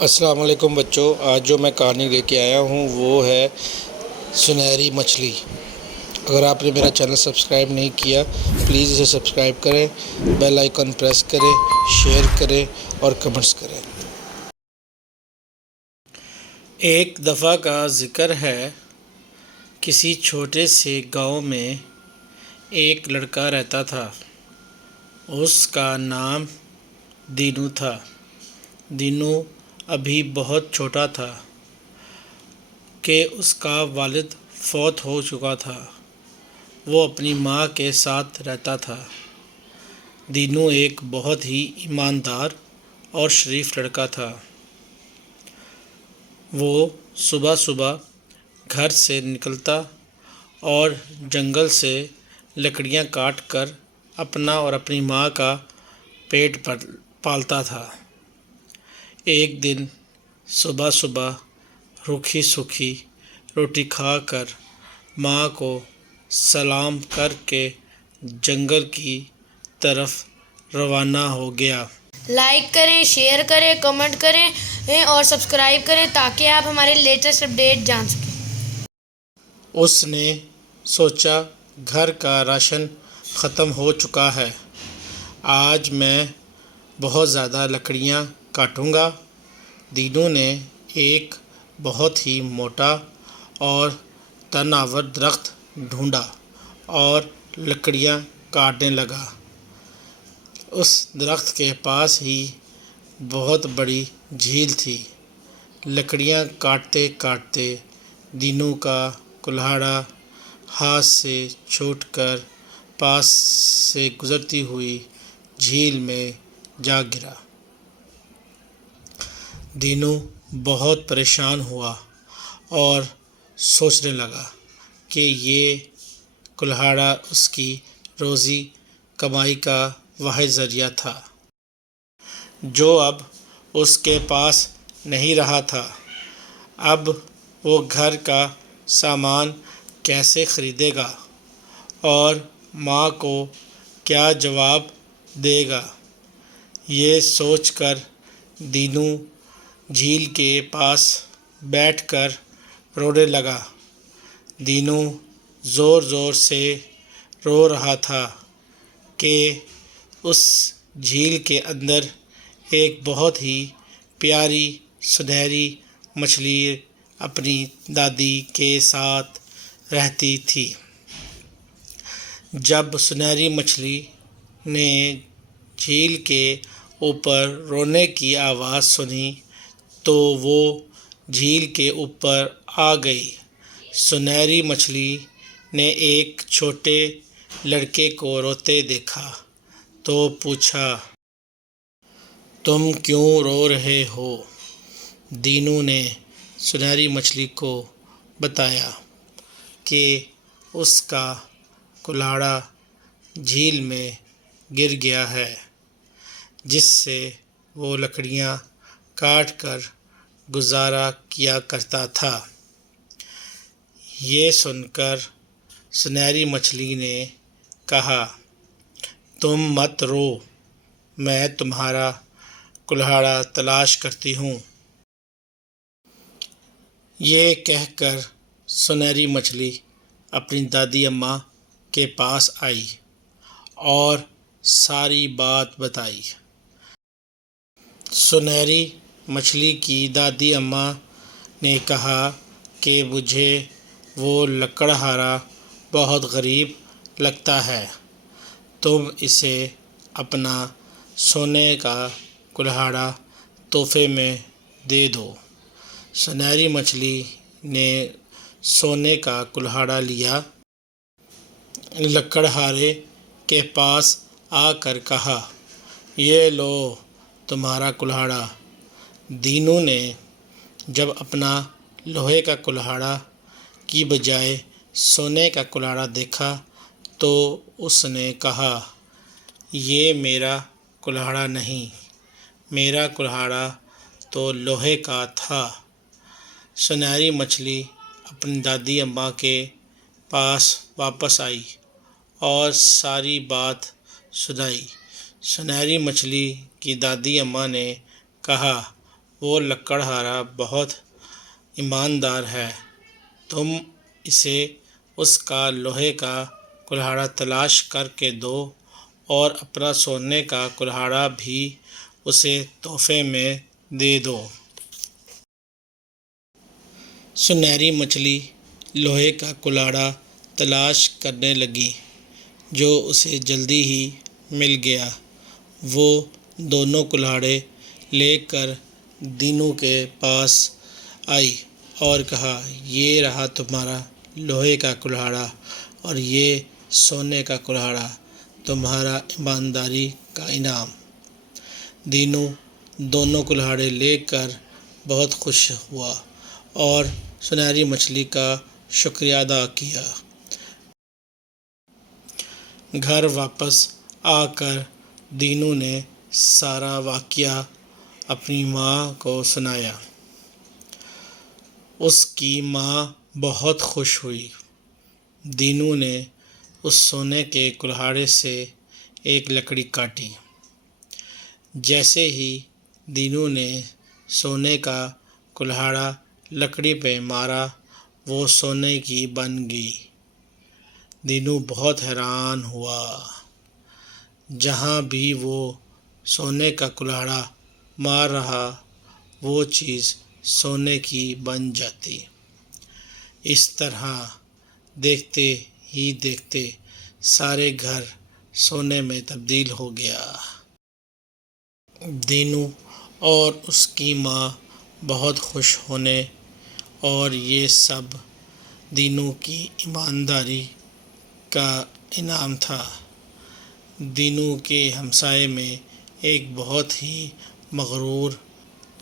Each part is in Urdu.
السلام علیکم بچوں، آج جو میں کہانی لے کے آیا ہوں وہ ہے سنہری مچھلی۔ اگر آپ نے میرا چینل سبسکرائب نہیں کیا پلیز اسے سبسکرائب کریں، بیل آئیکن پریس کریں، شیئر کریں اور کمنٹس کریں۔ ایک دفعہ کا ذکر ہے، کسی چھوٹے سے گاؤں میں ایک لڑکا رہتا تھا۔ اس کا نام دینو تھا۔ دینو ابھی بہت چھوٹا تھا کہ اس کا والد فوت ہو چکا تھا۔ وہ اپنی ماں کے ساتھ رہتا تھا۔ دینو ایک بہت ہی ایماندار اور شریف لڑکا تھا۔ وہ صبح صبح گھر سے نکلتا اور جنگل سے لکڑیاں کاٹ کر اپنا اور اپنی ماں کا پیٹ پالتا تھا۔ ایک دن صبح صبح روکھی سوکھی روٹی کھا کر ماں کو سلام کر کے جنگل کی طرف روانہ ہو گیا۔ لائک کریں، شیئر کریں، کمنٹ کریں اور سبسکرائب کریں تاکہ آپ ہمارے لیٹسٹ اپڈیٹ جان سکیں۔ اس نے سوچا گھر کا راشن ختم ہو چکا ہے، آج میں بہت زیادہ لکڑیاں کاٹوں گا۔ دینو نے ایک بہت ہی موٹا اور تناور درخت ڈھونڈا اور لکڑیاں کاٹنے لگا۔ اس درخت کے پاس ہی بہت بڑی جھیل تھی۔ لکڑیاں کاٹتے کاٹتے دینو کا کلہاڑا ہاتھ سے چھوٹ کر پاس سے گزرتی ہوئی جھیل میں جا گرا۔ دینو بہت پریشان ہوا اور سوچنے لگا کہ یہ کلہاڑا اس کی روزی کمائی کا واحد ذریعہ تھا، جو اب اس کے پاس نہیں رہا تھا۔ اب وہ گھر کا سامان کیسے خریدے گا اور ماں کو کیا جواب دے گا؟ یہ سوچ کر دینو جھیل کے پاس بیٹھ کر رونے لگا۔ دینو زور زور سے رو رہا تھا کہ اس جھیل کے اندر ایک بہت ہی پیاری سنہری مچھلی اپنی دادی کے ساتھ رہتی تھی۔ جب سنہری مچھلی نے جھیل کے اوپر رونے کی آواز سنی تو وہ جھیل کے اوپر آ گئی۔ سنہری مچھلی نے ایک چھوٹے لڑکے کو روتے دیکھا تو پوچھا، تم کیوں رو رہے ہو؟ دینو نے سنہری مچھلی کو بتایا کہ اس کا کلہاڑا جھیل میں گر گیا ہے، جس سے وہ لکڑیاں کاٹ کر گزارا کیا کرتا تھا۔ یہ سن کر سنہری مچھلی نے کہا، تم مت رو، میں تمہارا کلہاڑا تلاش کرتی ہوں۔ یہ کہہ کر سنہری مچھلی اپنی دادی اماں کے پاس آئی اور ساری بات بتائی۔ سنہری مچھلی کی دادی اماں نے کہا کہ مجھے وہ لکڑہارا بہت غریب لگتا ہے، تم اسے اپنا سونے کا کلہاڑا تحفے میں دے دو۔ سنہری مچھلی نے سونے کا کلہاڑا لیا، لکڑہارے کے پاس آ کر کہا، یہ لو تمہارا کلہاڑا۔ دینو نے جب اپنا لوہے کا کلہاڑا کی بجائے سونے کا کلہاڑا دیکھا تو اس نے کہا، یہ میرا کلہاڑا نہیں، میرا کلہاڑا تو لوہے کا تھا۔ سنہری مچھلی اپنی دادی اماں کے پاس واپس آئی اور ساری بات سنائی۔ سنہری مچھلی کی دادی اماں نے کہا، وہ لکڑہارا بہت ایماندار ہے، تم اسے اس کا لوہے کا کلہاڑا تلاش کر کے دو اور اپنا سونے کا کلہاڑا بھی اسے تحفے میں دے دو۔ سنہری مچھلی لوہے کا کلہاڑا تلاش کرنے لگی، جو اسے جلدی ہی مل گیا۔ وہ دونوں کلہاڑے لے کر دینو کے پاس آئی اور کہا، یہ رہا تمہارا لوہے کا کلہاڑا اور یہ سونے کا کلہاڑا، تمہارا ایمانداری کا انعام۔ دینو دونوں کلہاڑے لے کر بہت خوش ہوا اور سنہری مچھلی کا شکریہ ادا کیا۔ گھر واپس آ کر دینو نے سارا واقعہ اپنی ماں کو سنایا۔ اس کی ماں بہت خوش ہوئی۔ دینو نے اس سونے کے کلہاڑے سے ایک لکڑی کاٹی۔ جیسے ہی دینو نے سونے کا کلہاڑا لکڑی پہ مارا، وہ سونے کی بن گئی۔ دینو بہت حیران ہوا۔ جہاں بھی وہ سونے کا کلہاڑا مار رہا، وہ چیز سونے کی بن جاتی۔ اس طرح دیکھتے ہی دیکھتے سارے گھر سونے میں تبدیل ہو گیا۔ دینو اور اس کی ماں بہت خوش ہونے اور یہ سب دینو کی ایمانداری کا انعام تھا۔ دینو کے ہمسائے میں ایک بہت ہی مغرور،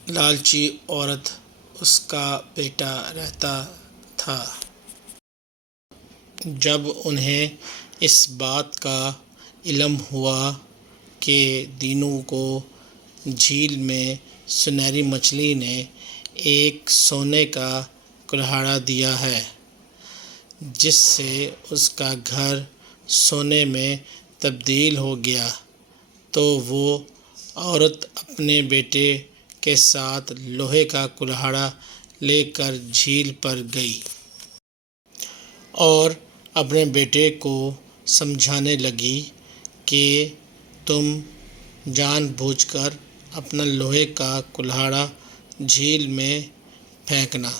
لالچی عورت، اس کا بیٹا رہتا تھا۔ جب انہیں اس بات کا علم ہوا کہ دینو کو جھیل میں سنہری مچھلی نے ایک سونے کا کلہاڑا دیا ہے، جس سے اس کا گھر سونے میں تبدیل ہو گیا، تو وہ عورت اپنے بیٹے کے ساتھ لوہے کا کلہاڑا لے کر جھیل پر گئی اور اپنے بیٹے کو سمجھانے لگی کہ تم جان بوجھ کر اپنا لوہے کا کلہاڑا جھیل میں پھینکنا،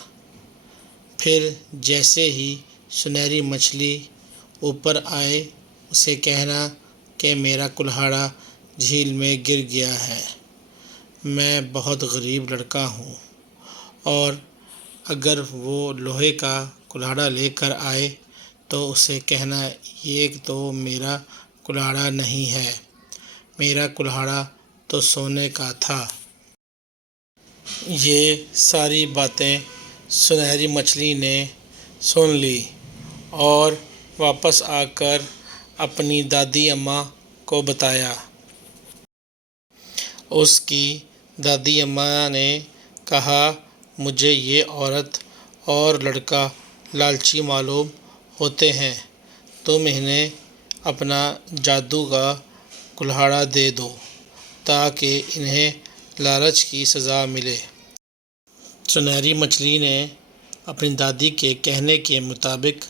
پھر جیسے ہی سنہری مچھلی اوپر آئے اسے کہنا کہ میرا کلہاڑا جھیل میں گر گیا ہے، میں بہت غریب لڑکا ہوں، اور اگر وہ لوہے کا کلہاڑا لے کر آئے تو اسے کہنا، یہ تو میرا کلہاڑا نہیں ہے، میرا کلہاڑا تو سونے کا تھا۔ یہ ساری باتیں سنہری مچھلی نے سن لیں اور واپس آ کر اپنی دادی اماں کو بتایا۔ اس کی دادی اماں نے کہا، مجھے یہ عورت اور لڑکا لالچی معلوم ہوتے ہیں، تم انہیں اپنا جادو کا کلہاڑا دے دو تاکہ انہیں لالچ کی سزا ملے۔ سنہری مچھلی نے اپنی دادی کے کہنے کے مطابق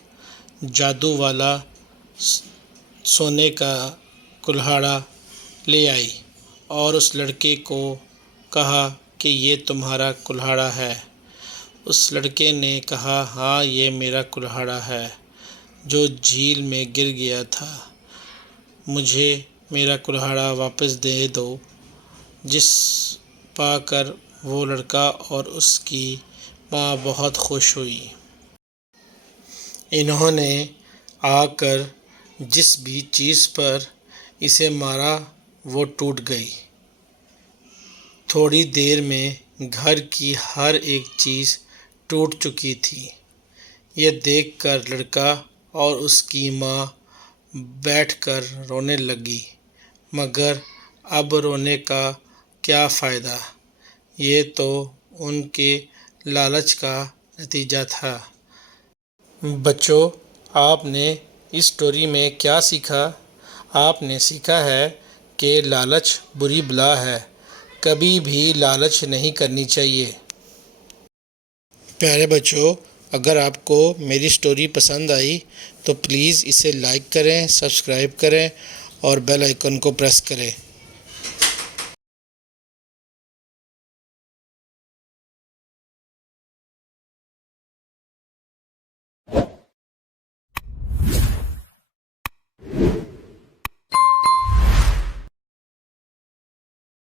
جادو والا سونے کا کلہاڑا لے آئی اور اس لڑکے کو کہا کہ یہ تمہارا کلہاڑا ہے۔ اس لڑکے نے کہا، ہاں یہ میرا کلہاڑا ہے جو جھیل میں گر گیا تھا، مجھے میرا کلہاڑا واپس دے دو۔ جس پا کر وہ لڑکا اور اس کی ماں بہت خوش ہوئی۔ انہوں نے آ کر جس بھی چیز پر اسے مارا وہ ٹوٹ گئی۔ تھوڑی دیر میں گھر کی ہر ایک چیز ٹوٹ چکی تھی۔ یہ دیکھ کر لڑکا اور اس کی ماں بیٹھ کر رونے لگی، مگر اب رونے کا کیا فائدہ، یہ تو ان کے لالچ کا نتیجہ تھا۔ بچوں، آپ نے اس اسٹوری میں کیا سیکھا؟ آپ نے سیکھا ہے کہ لالچ بری بلا ہے۔ کبھی بھی لالچ نہیں کرنی چاہیے۔ پیارے بچوں، اگر آپ کو میری سٹوری پسند آئی تو پلیز اسے لائک کریں، سبسکرائب کریں اور بیل آئیکن کو پریس کریں۔